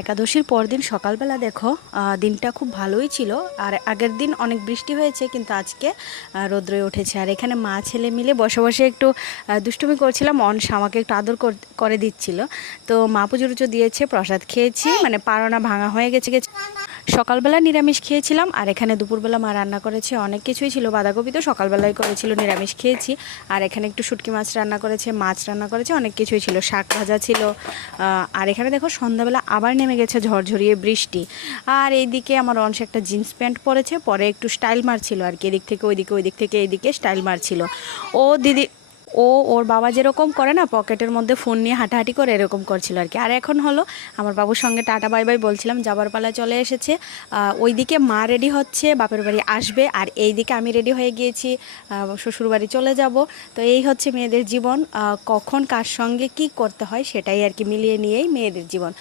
একাদশীর পরদিন সকালবেলা দেখো দিনটা খুব ভালোই ছিল। আর আগের দিন অনেক বৃষ্টি হয়েছে, কিন্তু আজকে রৌদ্র উঠেছে। আর এখানে মা ছেলে মিলে বসে বসে একটু দুষ্টুমি করছিলাম। অনস আমাকে একটু আদর করে দিচ্ছিল। তো মা পুজো টুজো দিয়েছে, প্রসাদ খেয়েছি, মানে পারনা ভাঙা হয়ে গেছে গেছে। সকালবেলা নিরামিষ খেয়েছিলাম, আর এখানে দুপুরবেলা মা রান্না করেছে, অনেক কিছুই ছিল। বাঁধাকপি তো সকালবেলায় করেছিল, নিরামিষ খেয়েছি। আর এখানে একটু শুটকি মাছ রান্না করেছে, মাছ রান্না করেছে, অনেক কিছুই ছিল, শাক ভাজা ছিল। আর এখানে দেখো সন্ধ্যাবেলা আবার নেমে গেছে ঝড়ঝড়িয়ে বৃষ্টি। আর এইদিকে আমার অংশ একটা জিন্স প্যান্ট পরেছে, পরে একটু স্টাইল মারছিল আর কি, এদিক থেকে ওইদিকে, ওইদিক থেকে এইদিকে স্টাইল মারছিল। ও দিদি, ওর বাবা যেরকম করে না, পকেটের মধ্যে ফোন নিয়ে হাঁটাহাঁটি করে, এরকম করছিল আর কি। আর এখন হলো আমার বাবুর সঙ্গে টাটা বাই বাই বলছিলাম, যাবার পালা চলে এসেছে। ওইদিকে মা রেডি হচ্ছে, বাপের বাড়ি আসবে, আর এইদিকে আমি রেডি হয়ে গিয়েছি, শ্বশুর বাড়ি চলে যাব। তো এই হচ্ছে মেয়েদের জীবন, কখন কার সঙ্গে কি করতে হয় সেটাই আর কি মিলিয়ে নিয়েই মেয়েদের জীবন।